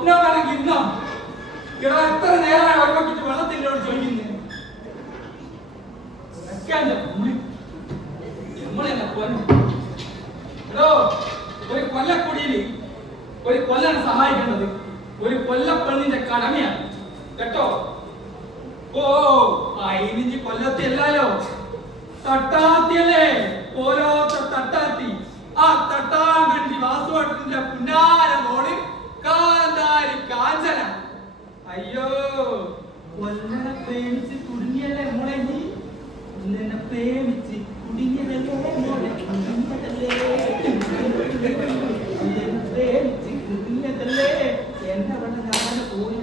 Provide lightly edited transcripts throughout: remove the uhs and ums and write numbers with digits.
സ്വപ്നമാണെങ്കിൽ ഇന്നോ ഇവിടെ എത്ര നേരമായി ഒഴിവാക്കിട്ട് വെള്ളത്തിനോട് ചോദിക്കുന്നത് നമ്മളെന്നെ കൊല്ലം എടോ ഒരു കൊല്ലക്കുടിയിൽ ഒരു കൊല്ലനെ സഹായിക്കേണ്ടത് ഒരു കൊല്ലപ്പെണ്ണിന്റെ കടമയാണ് കേട്ടോ. ഓ അതിന് കൊല്ലത്തിയല്ലോ തട്ടാത്തിയല്ലേ ഓരോത്ത തട്ടാത്തി. ആ തട്ടാങ്കണ്ടി വാസുവട്ടത്തിന്റെ പുന്നാരനോട് കാന്താരി കാഞ്ചന. അയ്യോ കൊല്ലനെ പ്രേമിച്ച് കുടുങ്ങിയല്ലേ മോളെ, നീ കൊല്ലനെ പ്രേമിച്ച് കുടുങ്ങിയതല്ലേ മോളെ, പ്രേമിച്ച് കുടുങ്ങിയതല്ലേ എന്നെ അവിടെ ഞാൻ പോയി.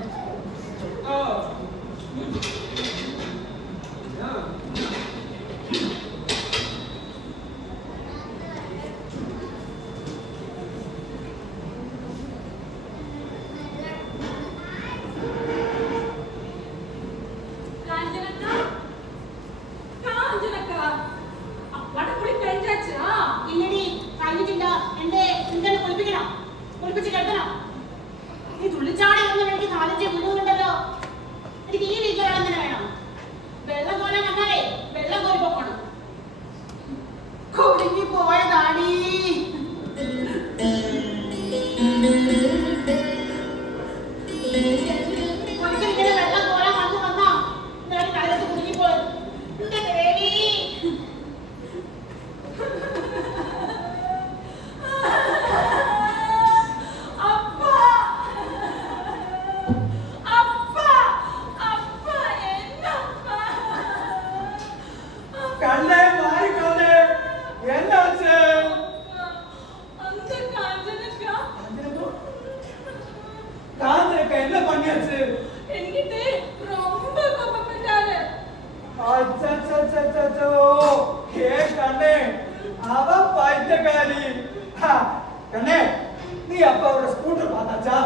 நீ அப்பாவோட ஸ்கூட்டர் பார்த்தாச்சா?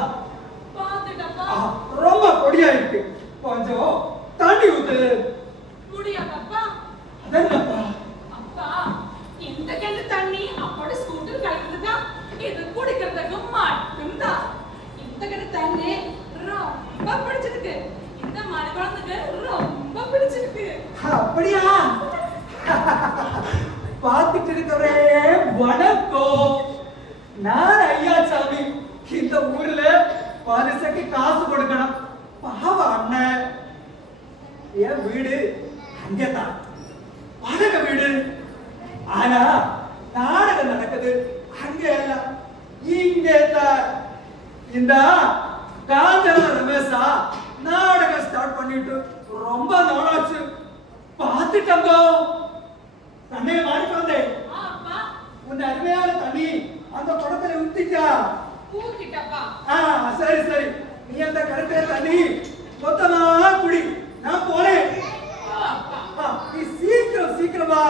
ரொம்ப பொடியா இருக்கு, கொஞ்சம் தண்ணி ஊத்து. முடியாதப்பா. அதென்னப்பா? அப்பா இந்த கிணறு தண்ணி அப்போட ஸ்கூட்டர் கலக்குதுதா, இது குடிக்கிறதுக்கு மட்டும்தான். இந்த கிணறு தண்ணி ரொம்ப பிடிச்சிருக்கு, இந்த மழை குழந்தைக்கு ரொம்ப பிடிச்சிருக்கு. அப்படியா? பார்த்துட்டு இருக்கவே வணக்கம். நான் ஐயாசாமி. இந்த ஊர்ல பரிசுக்கு காசு கொடுக்கணும். பாவ அண்ணன். என் வீடு அங்கதான், வாடகை வீடு. ஆனா நாடகம் நடக்குது அங்க இல்ல, இங்கதான். இந்த காஞ்சனா ரமேஷா நாடகம் ஸ்டார்ட் பண்ணிட்டு ரொம்ப நாளாச்சு. பார்த்துட்டோங்க. தண்ணி வாங்கிட்டு வந்தேன். உன் அருமையான தண்ணி அந்த குடத்துல ஊத்திட்டா? ஊத்திட்டப்பா. சரி சரி, நீ அந்த கருத்துல தண்ணி மொத்தமா குடி, நான் போறேன். நீ சீக்கிரம் சீக்கிரமா.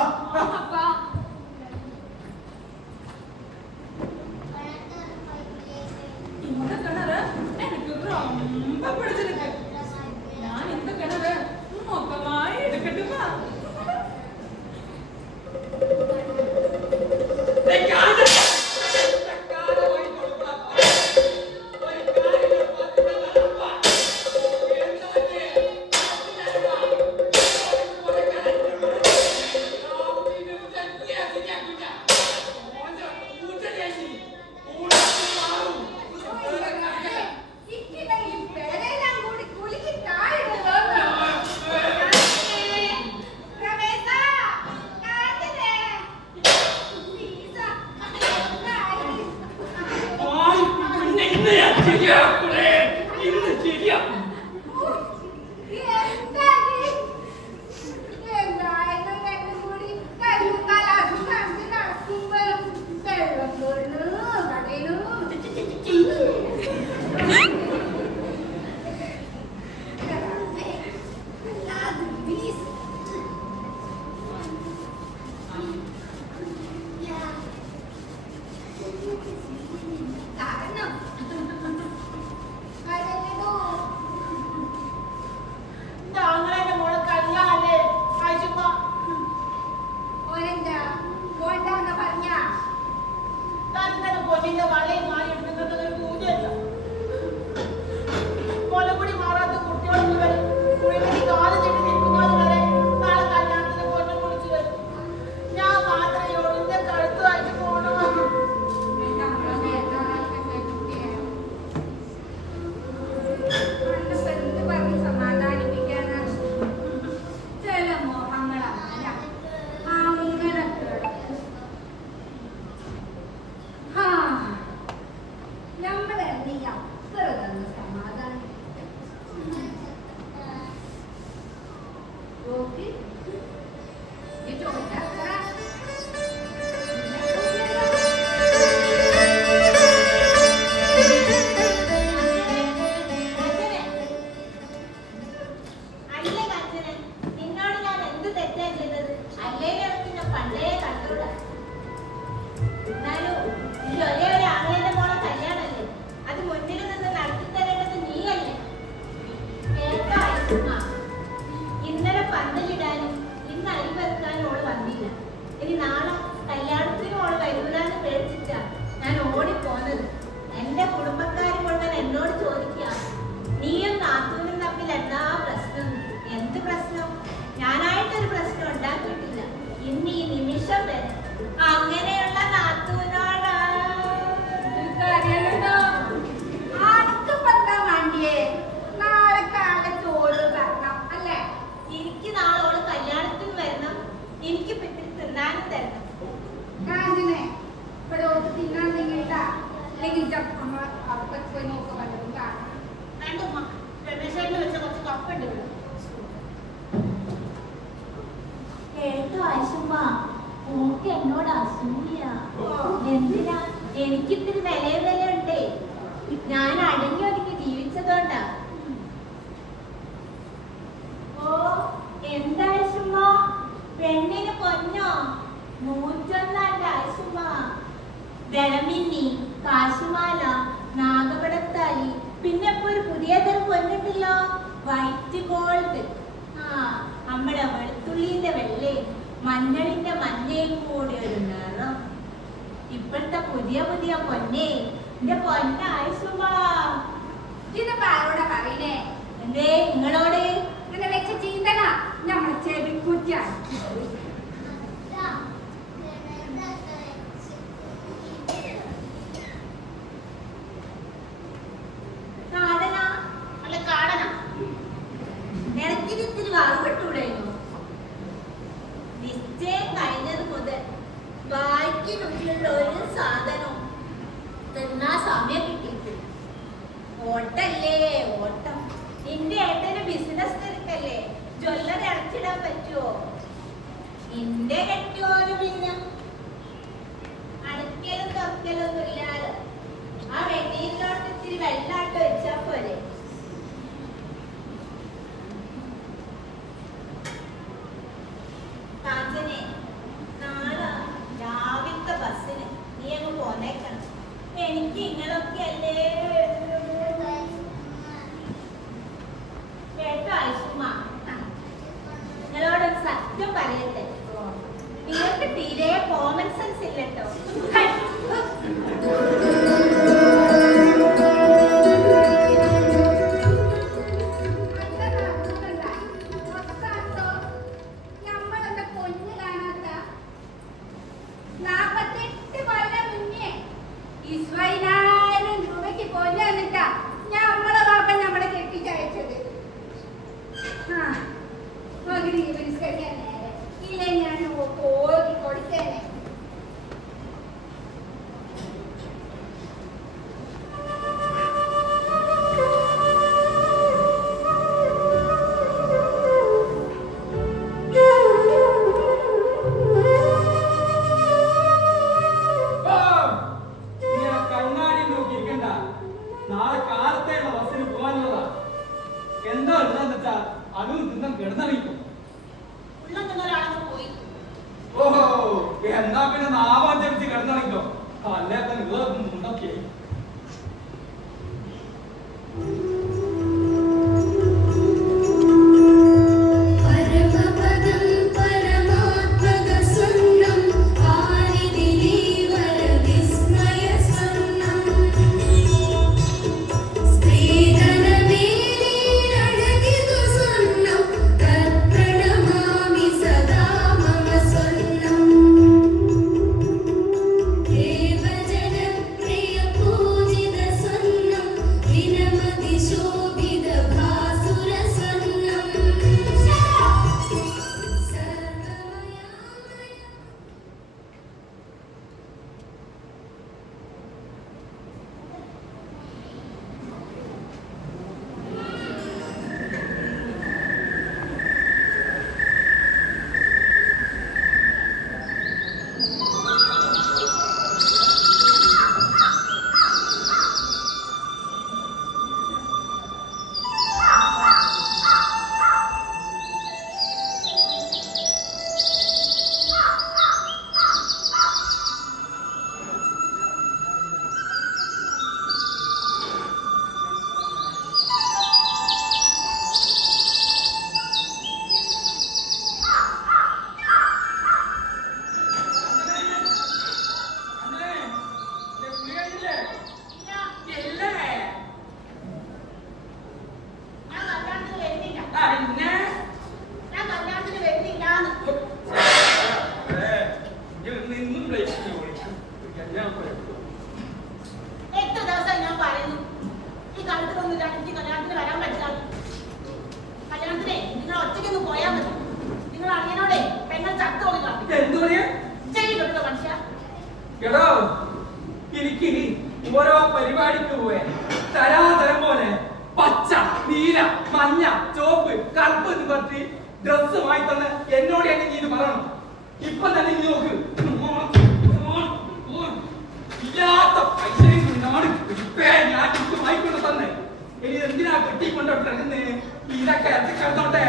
இந்த கிணறு எனக்கு ரொம்ப பிடிச்சிருக்கு. நான் இந்த கிணறு மொத்தமா எடுக்கட்டுமா? കേട്ടോ ആശുമ്മ, ഓക്ക് എന്നോട് അസൂയ. എന്തിനാ? എനിക്കിത്തിരി വിലയുണ്ടേ. ഞാൻ അടങ്ങി ഒതുങ്ങി ജീവിച്ചതുകൊണ്ടാ. ഓ എന്താ ആശുമ്മ, പെണ്ണിന് പൊന്നോ? 101 ആശുമ്മ. ദളമിന്നി, കാശുമാല, നാഗപടത്താലി, പിന്നെ ഇപ്പൊ ഒരു പുതിയതൊരു പൊന്നിട്ടല്ലോ, വൈറ്റ് ഗോൾഡ്. നമ്മുടെ വെളുത്തുള്ളിന്റെ വെള്ളയും മഞ്ഞളിന്റെ മഞ്ഞയും കൂടി ഒരു നിറം. ഇപ്പോഴത്തെ പുതിയ പുതിയ പൊന്നെ, എന്റെ പൊന്നായിസുമാ. ഇതിപ്പോ ആരോടാ പറയണേ? എന്തേ നിങ്ങളോട്? ഇങ്ങനെ വെച്ച ചിന്തന നമ്മളെ ചെവിക്കുറ്റാണ്. നിനക്കിതിരി വറുവിട്ടൂടായിരുന്നു. നിശ്ചയം കഴിഞ്ഞത് മുതൽ വായിക്കുള്ള ഒരു സാധനം തിന്നാ സമയം കിട്ടിയിട്ടില്ല. ഓട്ടല്ലേ ഓട്ടം. നിന്റെ ഏട്ടന് ബിസിനസ് തിരക്കല്ലേ, ജ്വല്ലറി അടച്ചിടാൻ പറ്റുമോ? നിന്റെ കെട്ടിയോന് പിന്നെ അടയ്ക്കലും തുറക്കലൊന്നും ഇല്ലാതെ ആ വെണ്ണീരിലോട്ട് ഇത്തിരി വെള്ളാട്ട് വെച്ചാ പോലെ. കാഞ്ചനെ, നാളെ രാവിലത്തെ ബസ്സിന് നീ അങ്ങ് പോന്നേക്കണം. എനിക്ക് ഇങ്ങളൊക്കെ അല്ലേ കേട്ടോ ആയിഷുമ്മ. നിങ്ങളോടൊരു സത്യം പറയട്ടെ, നിങ്ങൾക്ക് തീരെ കോമൺ സെൻസ് ഇല്ലട്ടോ. എന്നാ പിന്നെ നാവാൻ ജപിച്ച് കിടന്നറിഞ്ഞോ അല്ലാത്ത മുണ്ടൊക്കെ. എടോ എനിക്ക് ഓരോ പരിപാടിക്ക് പോയെ തരാതരം പോലെ പച്ച നീല മഞ്ഞ ചുവപ്പ് കറുപ്പ് എന്ന് പറഞ്ഞ് ഡ്രസ് വാങ്ങി തന്ന് എന്നോട് എന്നെ നീ ഇത് പറയണം. ഇപ്പൊ തന്നെ നീ നോക്ക്, ഇല്ലാത്ത പൈസയും നാട് ഞാൻ ചുറ്റും വാങ്ങിക്കൊണ്ട് തന്നെ. ഇനി എന്തിനാ കെട്ടിക്കൊണ്ടിരുന്നേ? ഇതൊക്കെ ഇറച്ചിക്കിടന്നോട്ടെ.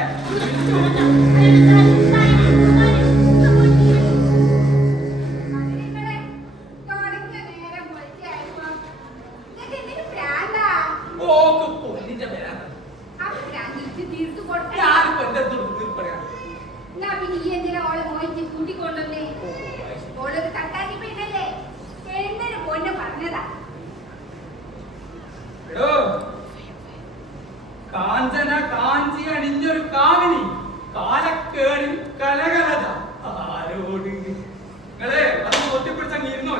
ഓക്ക് പൊന്നിന്റെ പേരാണ് ഞാനിപ്പോ എന്റെ അടുത്ത് പറയാം. കൂട്ടിക്കൊണ്ടേ ഓളൊരു തട്ടാക്കി പെണ്ണല്ലേ എന്തിനു പൊന്നെ പറഞ്ഞതാ. എടോ കാഞ്ചന കാഞ്ചി അണിഞ്ഞൊരു കാമിനി കാലക്കേടിൽ കലകലത ആരോട് നിങ്ങളെ അത് ഒറ്റപ്പിടിച്ചങ്ങ് ഇരുന്നോ.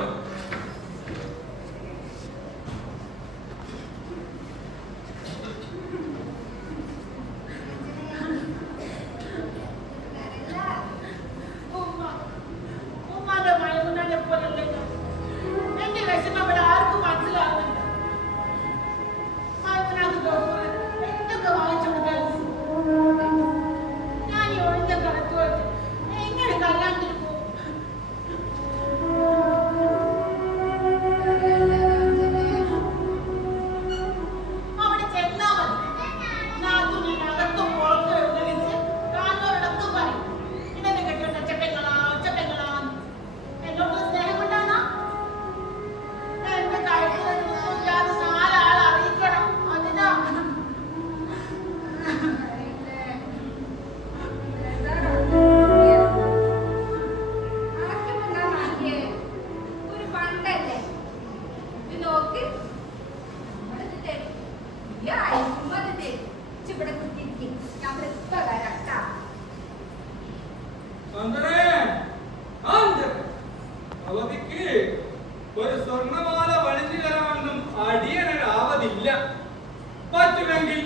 അവധിക്ക് ഒരു സ്വർണമാല പണിഞ്ഞു തരാമെന്നും അടിയനൊരാവതില്ല. പറ്റുമെങ്കിൽ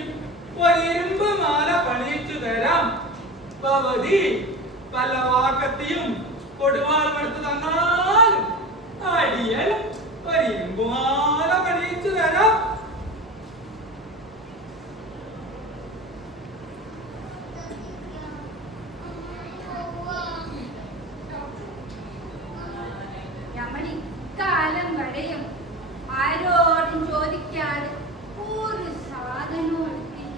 ഒരു ഇരുമ്പ് മാല പണിയിച്ചു തരാം. ഭവതി പല വാക്കത്തിയും കൊടുവാളും എടുത്ത് തന്നാലും അടിയൻ ഒരു ഇരുമ്പ് മാല പണിയിച്ചു തരാം. കാലം വരെയും ആരോടും ചോദിക്കാതെ ഒരു സാധനവും എടുത്തില്ല.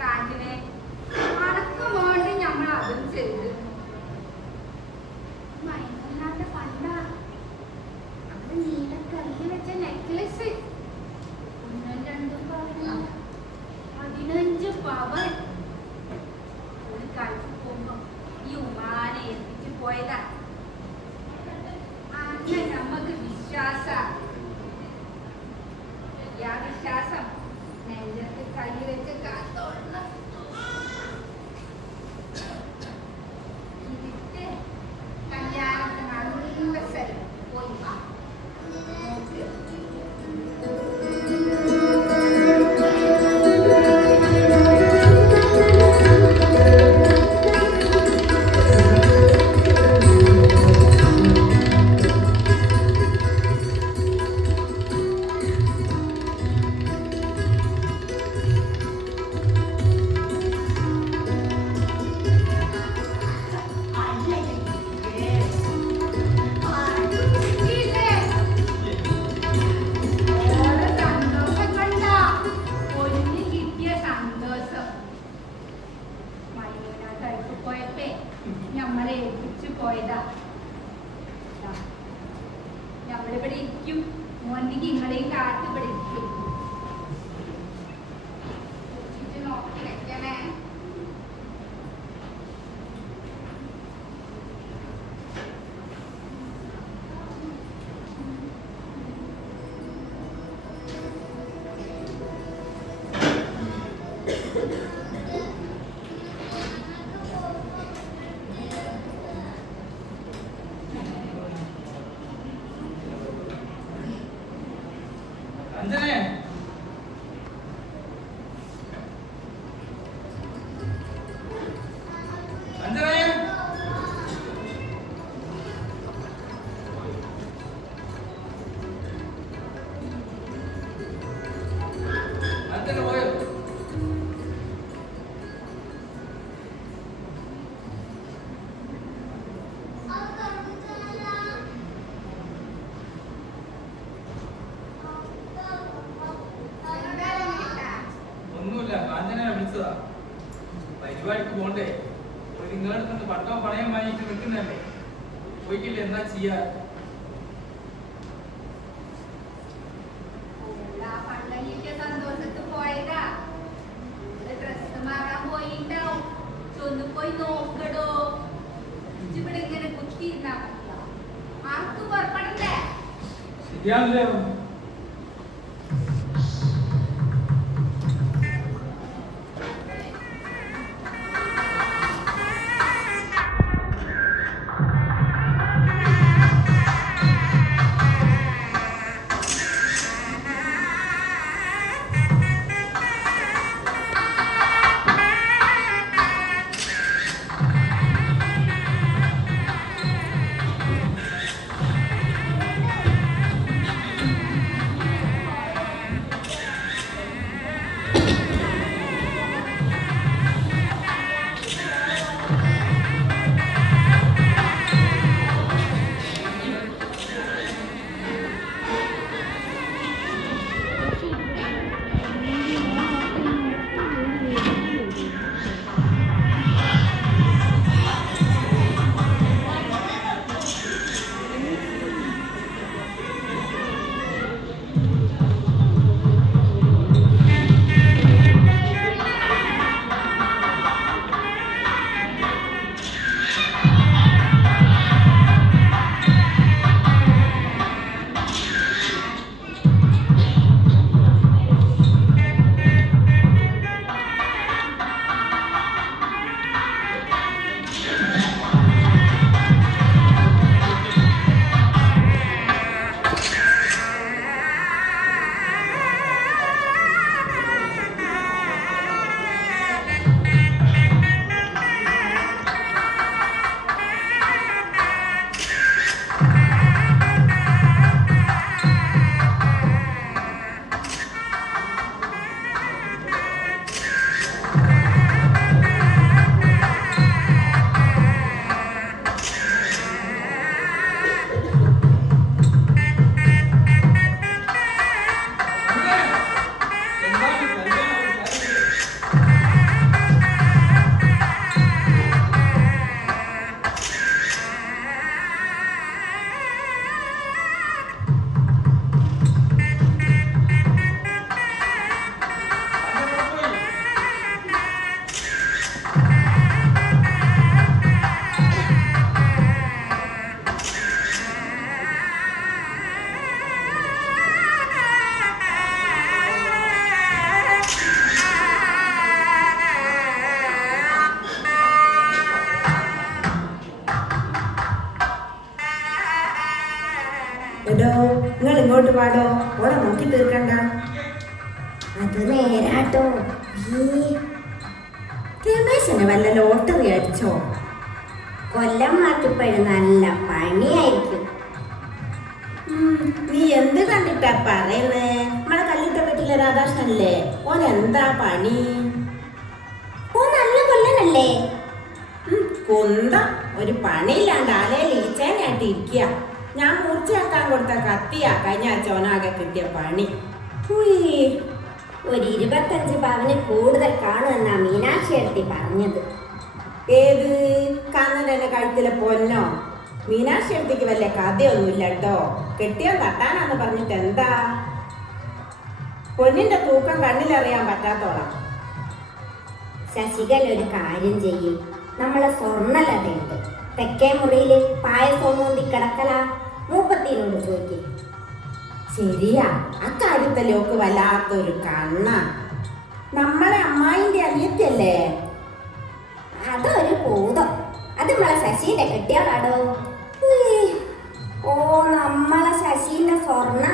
കാറ്റിനെ അടക്കമോണ്ട് നമ്മൾ അതും ചെയ്ത് മൈനാന്റെ പണ്ട അത് നീല കല്ല് വെച്ച നെക്ലസ് 1-2 പവൻ 15 പവൻ ഒരു കളിച്ച് പോകുമ്പോ ഈ ഉമാനെ എത്തിച്ചു പോയതാ. നമുക്ക് വിശ്വാസം നെഞ്ചത്ത് കൈ വെച്ച് കാത്തോളണം. കല്യാണത്തിന് നല്ല സ്ഥലം പോയി വാ. നമ്മളെ ഏൽപ്പിച്ചു പോയതാ. നമ്മളിവിടെ ഇരിക്കും, മോനിക്ക് ഇങ്ങളെയും കാത്ത് ഇവിടെ ഇരിക്കും. നോക്കി വെക്കണേ. അഞ്ജനെ അഞ്ജനെ അഞ്ജനെ തന്നെ പോയോ? ഒന്നുമില്ല, കാഞ്ചന വിളിച്ചതാ. പരിപാടിക്ക് പോണ്ടേ? നിങ്ങളുടെ അടുത്ത് പട്ടോ പണയം വാങ്ങിയിട്ട് നിൽക്കുന്നല്ലേ? പോയിക്കില്ല, എന്താ ചെയ്യാ? സന്തോഷത്ത് പോയതാ. ഡ്രസ് മാറാൻ പോയിണ്ടാവും. ഒന്ന് പോയി നോക്കടോ. ഇവിടെ ഇങ്ങനെ കുത്തിയിരുന്നാ മതിയോ? ആർക്കും പുറപ്പെടണ്ടേ? ശരിയാണല്ലേ? എടോ, നിങ്ങൾ ഇങ്ങോട്ട് പാടോ. ഓടെ നോക്കി തീർക്കണ്ട. അത് നേരാട്ടോ. രമേശന് വല്ല ലോട്ടറി അടിച്ചോ? കൊല്ലന്മാർക്കിപ്പോഴും നല്ല പണിയായിരിക്കും. നീ എന്ത് കണ്ടിട്ടാ പറയുന്നേ? നമ്മളെ കല്ലിട്ട വീട്ടിലെ രാധാകൃഷ്ണനല്ലേ? ഓൻ എന്താ പണി? ഓ നല്ല കൊല്ലനല്ലേ? കൊന്ത ഒരു പണിയില്ലാണ്ട് ആലയിൽ ഈച്ചേനായിട്ട് ഇരിക്കുക. ഞാൻ മൂർച്ചയാക്കാൻ കൊടുത്ത കത്തിയാ കഴിഞ്ഞ ചോനാകെ കിട്ടിയ പണി. ഒരു 25 പവന് കൂടുതൽ കാണുമെന്നാ മീനാക്ഷി എടുത്തി പറഞ്ഞത്. ഏത് കണ്ണന്റെ കഴുത്തിലെ പൊന്നോ? മീനാക്ഷി എടുത്തേക്ക് വല്ല കഥയൊന്നുമില്ല കേട്ടോ. കെട്ടിയോ തട്ടാനാന്ന് പറഞ്ഞിട്ട് എന്താ? പൊന്നിന്റെ തൂക്കം കണ്ണിലറിയാൻ പറ്റാത്തോളാം. ശശികല ഒരു കാര്യം ചെയ്യും. നമ്മളെ സ്വർണ്ണലതയുണ്ട് തെക്കേ മുറിയില് പായസം മോന്തി കിടക്കല. മൂപ്പത്തിനോട് ചോദിക്കും. ശരിയാ, അക്കാര്യത്തല്ലേ ഒക്കെ വല്ലാത്തൊരു കണ്ണ. നമ്മളെ അമ്മായിന്റെ അനിയത്തിയല്ലേ? അതൊരു ഭൂതം. അത് നമ്മളെ ശശീന്റെ കെട്ടിയാടാടോ. ഓ നമ്മളെ ശശീന്റെ സ്വർണ്ണ.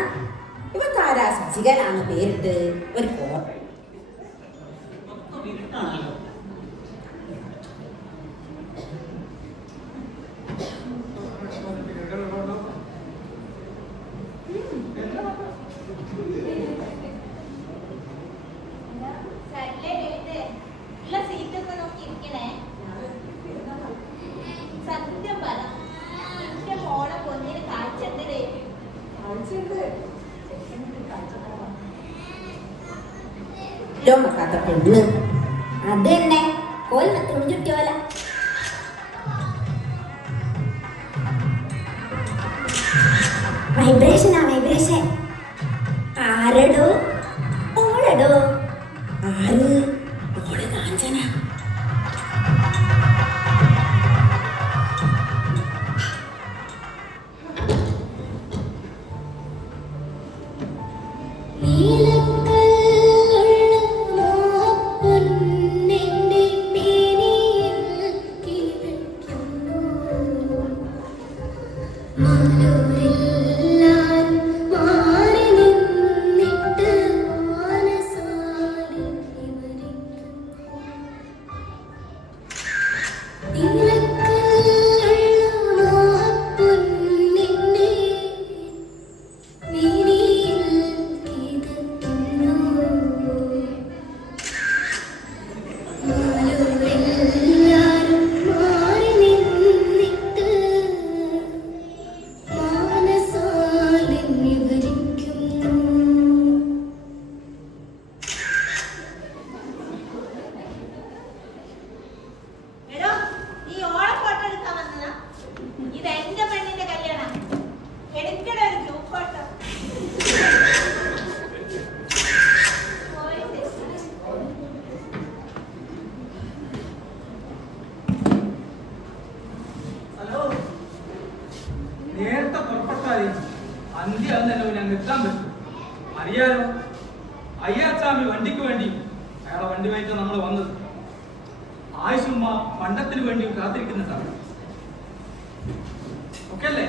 ഇവക്കാരാ ശശികലാന്ന് പേരിട്ട് ഒരു കോ. വല്ലോം വെക്കാത്ത പെണ്ണ്. അത് തന്നെ കോൽ മത്തും ചുറ്റിയോല. വൈബ്രേഷനാ വൈബ്രേഷൻ. ആരടോ? ഓളടോ? ആര്? ഓള് കാഞ്ചന. ഹലോ, നേരത്തെ പുറപ്പെട്ടാൽ അന്ത്യാന്നല്ലോ ഞാൻ എത്താൻ പറ്റും. അറിയാലോ, അയ്യാച്ചാമി വണ്ടിക്ക് വേണ്ടി അയാളെ വണ്ടി വായിച്ച നമ്മൾ വന്നത്. ആയുഷുമ്മ പണ്ടത്തിന് വേണ്ടി കാത്തിരിക്കുന്ന സമയം ഓക്കെ അല്ലേ?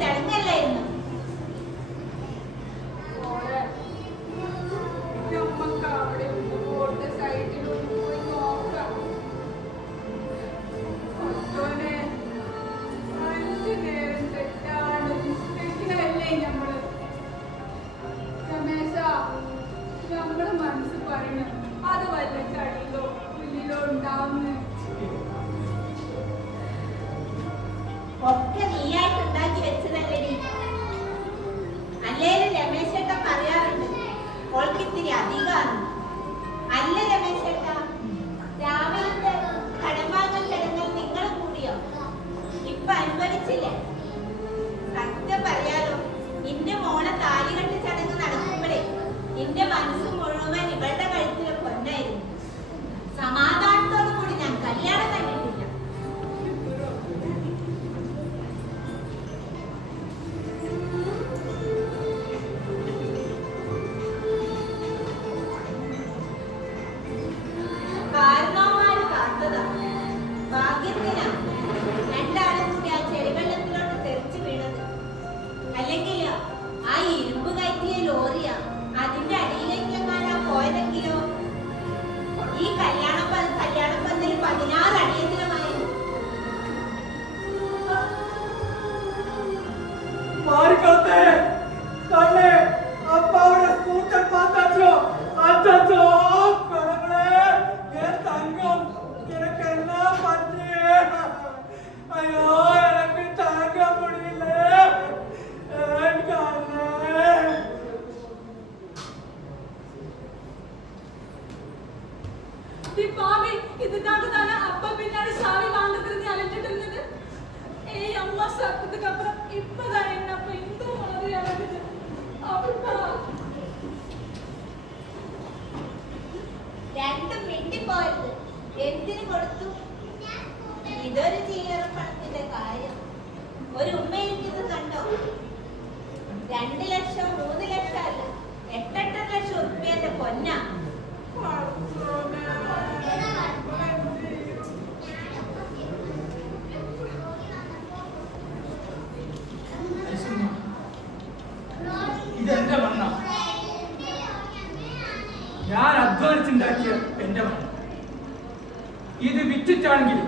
തിളങ്ങല്ലായിരുന്നു. മോളെ, നമ്മക്ക് അവിടെ ഒന്ന് റോഡ് സൈഡിലൊന്ന് പോയി നോക്കാം. ഒറ്റോനെ, 5 നേരം തെറ്റാണ് നിസ്കരിക്കണല്ലേ നമ്മള്. രമേശ, നമ്മള് മനസ്സ് പറയണം അത് വല്ല ചടിയിലോ പുല്ലിലോ ഉണ്ടാവുന്നു. ഒക്കെ നീയായിട്ട് ഉണ്ടാക്കി വെച്ചതല്ലേടി. അല്ലേലും രമേശേട്ടൻ പറയാറുണ്ട് ഓൾക്കിത്തിരി അധികമാണ്. അല്ല രമേശേട്ട, രാവിലത്തെ കടമ്പാങ്ങൽ ചടങ്ങിൽ നിങ്ങൾ കൂടിയോ? ഇപ്പൊ അനുഭവിച്ചില്ലേ? സത്യം പറയാലോ, നിന്റെ മോളെ താലികെട്ട് ചടങ്ങ് നടക്കുമ്പോഴേ നിന്റെ മനസ്സ് മുഴുവൻ ഇവളുടെ കഴുത്തിലെ പൊന്നായിരുന്നു. സമാധാനത്തോടു കൂടി ഞാൻ കല്യാണം കണ്ടിട്ടില്ല. കാരണവന്മാര് കാത്തതാ. ഭാഗ്യത്തിനാ രണ്ടാളും കൂടി ആ ചെളിവെള്ളത്തിലോട്ട് തെറിച്ചു വീണത്. അല്ലെങ്കിൽ ആ ഇരുമ്പ് കയറ്റിയ ലോറിയാ അതിന്റെ അടിയിലേക്കെങ്ങാനാ പോയതെങ്കിലോ ഈ കല്യാണപ്പന്തൽ 16 അടിയന്തരമായിരുന്നു. മാറിക്കളത്തെ കണ്ണേ, അപ്പാവിടെ സ്കൂട്ടർ പാത്താച്ചോ അച്ചോ പെങ്ങളെ, ഞാൻ തങ്കം, നിനക്കെല്ലാം പറ്റിയേ. അയ്യോ, എനിക്ക് താങ്കാൻ മുടിയില്ലേ കണ്ണേ. பாவி இதுக்காக தானே அப்பா பின்னாடி சாவி வாங்குறதுக்கு அலைஞ்சிட்டு இருந்தது. ஏய் அம்மா சாப்பிட்டதுக்கு அப்புறம் இப்பதான் என்ன அப்ப இந்த மாதிரி அழகுது. அப்பா രണ്ടും മിണ്ടിപ്പോയത് എന്തിനു കൊടുത്തു? ഇതൊരു ചില്ലറ പണത്തിന്റെ കാര്യം. ഒരു ഉമ്മ ഇരിക്കുന്നത് കണ്ടോ? 2 ലക്ഷം 3 ലക്ഷം അല്ല, 8 ലക്ഷം ഉറുപ്പ്യന്റെ പൊന്നാ. ഇതെന്റെ മണ്ണ, ഞാൻ അധ്വാനിച്ചുണ്ടാക്കിയ എന്റെ മണ്ണ. ഇത് വിറ്റിട്ടാണെങ്കിൽ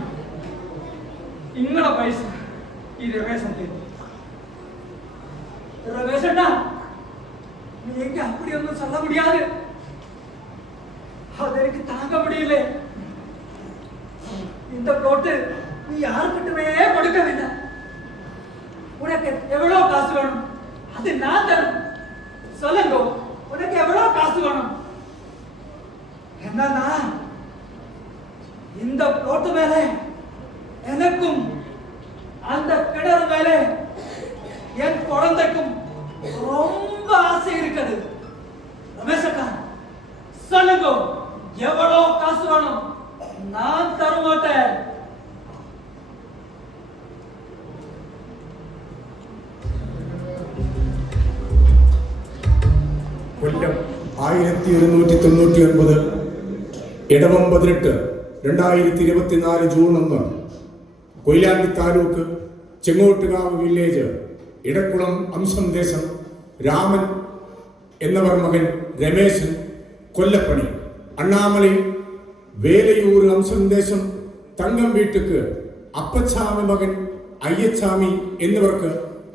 നിങ്ങളെ പൈസ ഈ രമേശൻ തരും. രമേശണ്ണ, நீங்க அப்படி ஒன்றும் சொல்ல முடியாது. அதற்கு தாங்க முடியல. இந்த பிளாட் நீ யாருக்கிட்டுமே கொடுக்க வேண்டாம். உனக்கு எவ்வளவு காசு வேணும் அது நான் தரும். சொல்லுங்க, உனக்கு எவ்வளவு காசு வேணும்? என்னன்னா இந்த பிளாட் மேல எனக்கும் அந்த கிணறு மேல என் குழந்தைக்கும் ரொம்ப ஆசை இருக்குது. ரமேஷக்கா, சொல்லுங்க, எவ்வளவு காசு வேணும்? நான் தர மாட்டேன். കൊല്ലം 1199 ഇടവം 18 2024 ജൂൺ 1 കൊയിലാണ്ടി താലൂക്ക് ചെങ്ങോട്ടുകാവ് വില്ലേജ് ഇടക്കുളം അംശം ദേശം രാമൻ എന്നവർ മകൻ രമേശൻ കൊല്ലപ്പണി അണ്ണാമലൈ വേലയൂർ അംശം ദേശം തങ്കം വീട്ടുക്ക് അപ്പച്ചാമി മകൻ അയ്യച്ചാമി എന്നിവർക്ക്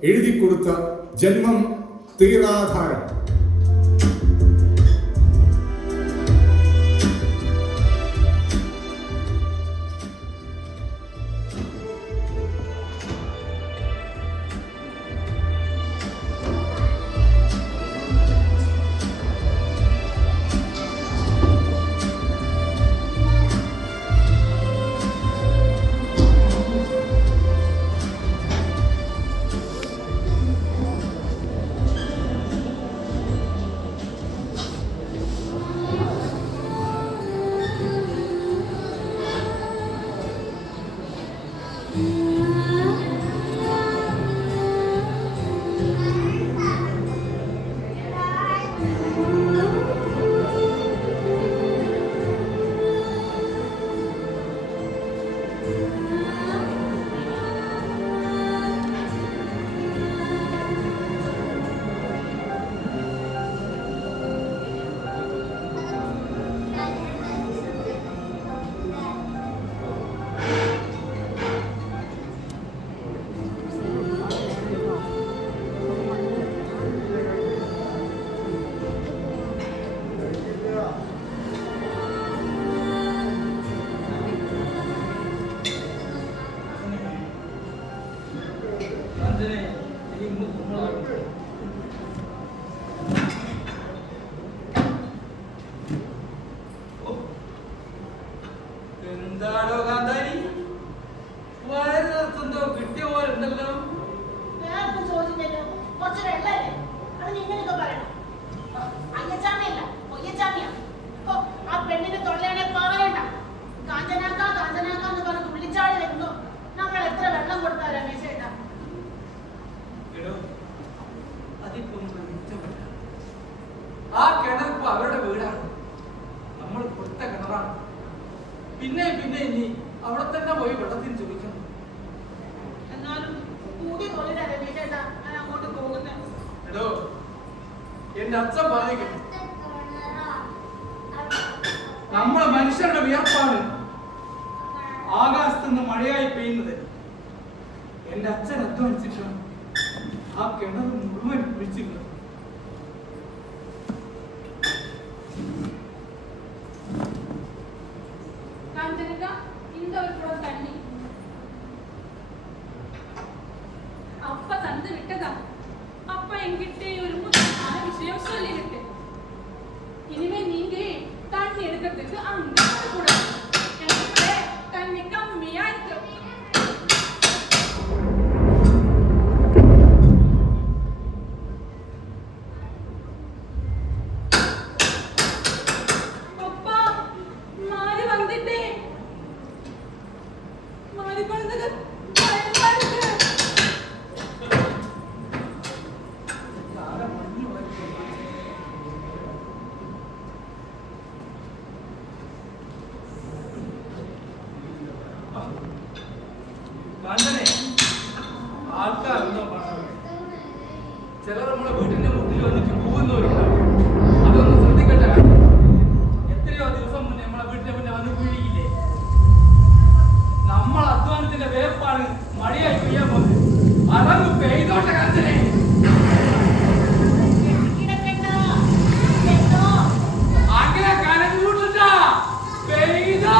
എഴുതി കൊടുത്ത ജന്മം തീരാധാരം. കാഞ്ചനെ ഇനി ഇന്ന് കുമ്മള എന്താടോ കാന്താരി വയറിനകത്തെന്തോ കിട്ടിയ പോലെ ഉണ്ടല്ലോ. ഞാനിപ്പോ ചോദിച്ചില്ലല്ലോ, കുറച്ച് വെള്ളല്ലേ അത് നിങ്ങളൊക്കെ പറയണം. അയ്യച്ചാമിയല്ല ഒയ്യച്ചാമിയാ. ഓ ആ പെണ്ണിന്റെ തൊള്ളയാണെ പറയണ്ട. കാഞ്ചനാക്ക കാഞ്ചനാക്ക എന്ന് പറഞ്ഞ് തുള്ളിച്ചാടി വരുന്നു. നമ്മൾ എത്ര വെള്ളം കൊടുത്താ രമേശേട്ടാ? എടോ, അതിപ്പോ ഒന്നും മിച്ചമില്ല. ആ കിണർ ഇപ്പൊ അവരുടെ വീടാണ്, നമ്മൾ കൊടുത്ത കിണറാണ്. പിന്നെ പിന്നെ ഇനി അവിടെ തന്നെ പോയി വെള്ളത്തിന് ചോദിക്കണം. എന്നാലും കൂടി തൊഴിലാ രമേശേട്ടാ ഞാൻ അങ്ങോട്ട് പോകുന്നത്. എടോ, എന്റെ അച്ഛൻ പറഞ്ഞിരിക്കുന്നു, നമ്മളെ മനുഷ്യരുടെ വിയർപ്പാണ് ആകാശത്ത് നിന്ന് മഴയായി പെയ്യുന്നത്. എന്റെ അച്ഛൻ അധ്വാനിച്ചിട്ടാണ് ആ കിണർ മുഴുവൻ കുഴിച്ചിരുന്നത്. കാഞ്ചനക്ക இந்த ஒரு குடம் தண்ணி அப்ப தந்து விட்டதா? அப்ப என்கிட்ட ஒரு முக்கியமான விஷயம் சொல்லிவிட்டு இனிமே நீங்க தண்ணி எடுக்கிறதுக்கு அங்க கூடாது. எனக்கு தண்ணி கம்மியா இருக்கு. அப்பா மாறி வந்துட்டே மாறி குழந்தைங்க பயமா இருக்கு. കാഞ്ചനെ, ആൾക്കാരെന്തോ പറഞ്ഞു. ചിലർ നമ്മളെ വീട്ടിന്റെ മുന്നിൽ വന്നിട്ട് പോകുന്നവരുണ്ടാവും. അതൊന്നും ശ്രദ്ധിക്കട്ടെ. എത്രയോ ദിവസം മുന്നേ നമ്മളെ വീട്ടിന്റെ മുന്നേ വന്ന് വീഴിയില്ലേ? നമ്മൾ അധ്വാനത്തിന്റെ വേർപ്പാണ് മഴയായി പെയ്യാൻ പോകുന്നത്. അതങ്ങ് പെയ്തോട്ടെ കാഞ്ചനെ. അങ്ങനെ കരഞ്ഞൂട്ട പെയ്തോ.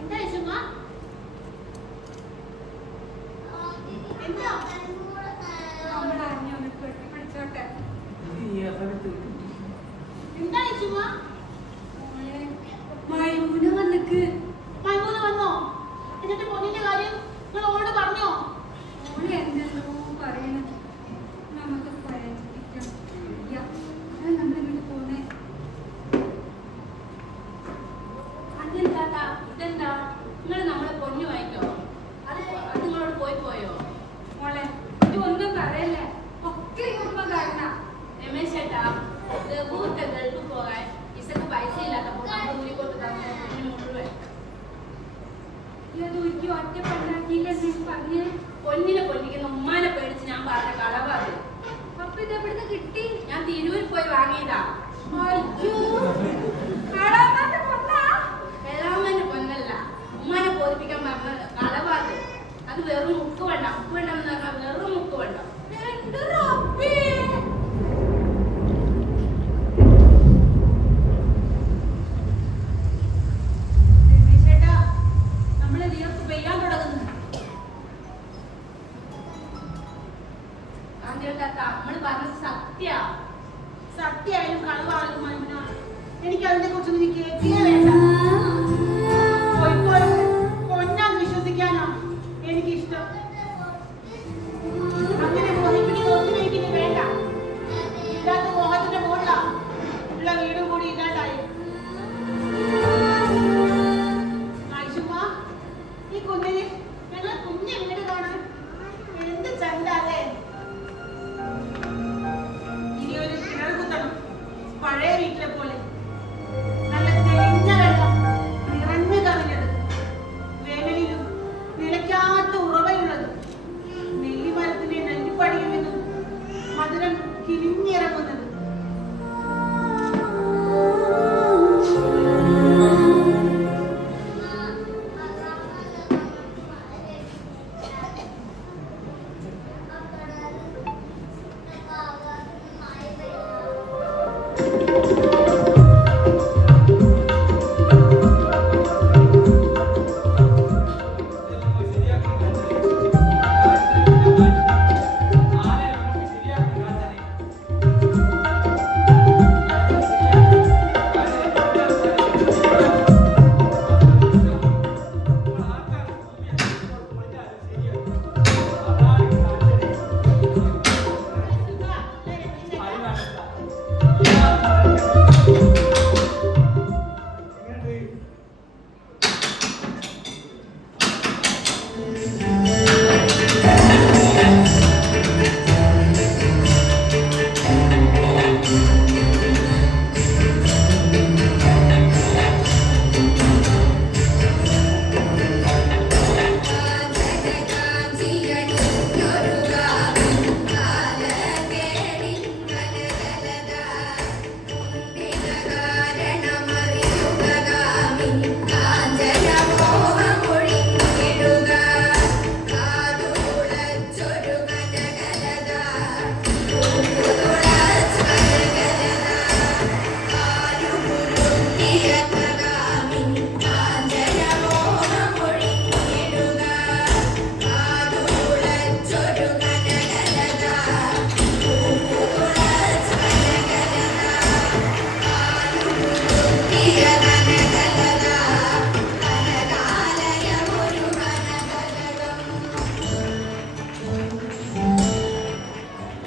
എന്താ യേശുമ്മ? എന്താ? നമ്മൾ അറിഞ്ഞ ഒന്ന് കെട്ടിപ്പിടിച്ചോട്ടെ. എന്താ യേശുമ്മ? മോളെ മൈമൂന വന്നിക്ക്. മൈമൂന വന്നോ? എന്നിട്ട് പൊന്നിന്റെ കാര്യം നിങ്ങൾ ഓളോട് പറഞ്ഞോ? മോളെ എന്തെല്ലോ പറയണത്. നമുക്ക് പരാജയിപ്പിക്കാം. അതാ നമ്മൾ ഇങ്ങോട്ട് പോന്നേ. അഞ്ചൻ താത്ത, ഇതെന്താ നിങ്ങൾ നമ്മളെ പൊന്നു വാങ്ങിക്കോ? അത് നിങ്ങളോട് പോയോ? മോളെ ഇത് ഒന്നും പറയല്ലേ, ഒക്കെ ഈ ഉമ്മ കാരണം. രമേശ് ചേട്ടാ, ഇത് മൂത്ത ഗൾഫ് പോകാൻ ഇസക്ക് പൈസ ഇല്ലാത്തപ്പോൾ നമ്മൾ ഊരിക്കൊണ്ട് തന്നെ മുഴുവൻ ഇത് ഒരിക്കലും ഒറ്റ പെണ്ണാക്കിയില്ലെന്ന് പറഞ്ഞേ. പൊന്നിനെ പൊന്നിക്കുന്ന ഉമ്മാനെ പേടിച്ച് ഞാൻ പറഞ്ഞ കളവാണ്. അപ്പൊ ഇത് എവിടുന്ന് കിട്ടി? ഞാൻ തിരൂരിൽ പോയി വാങ്ങിയതാ. അയ്യോ, കളാമാന്റെ പൊന്നാ? എല്ലാമ്മന്റെ പൊന്നല്ല, ഉമ്മാനെ ബോധിപ്പിക്കാൻ പറഞ്ഞ കളവാത്. അത് വെറും മുക്ക് വേണ്ട. ഉപ്പ് വേണ്ടെന്ന് പറഞ്ഞാൽ വെറും മുക്ക് വേണ്ട. എന്റെ റബ്ബേ. ചേട്ടാ, നമ്മളെ വിയർപ്പ് പെയ്യാൻ തുടങ്ങുന്നു. നമ്മള് പറഞ്ഞത് സത്യ. സത്യായാലും കളവായാലും മൈമുന, എനിക്ക് അതിനെ കുറിച്ചൊന്നും നീ കേൾക്കുകയേ വേണ്ട. പൊന്നാന്ന് വിശ്വസിക്കാനാ എനിക്കിഷ്ടം.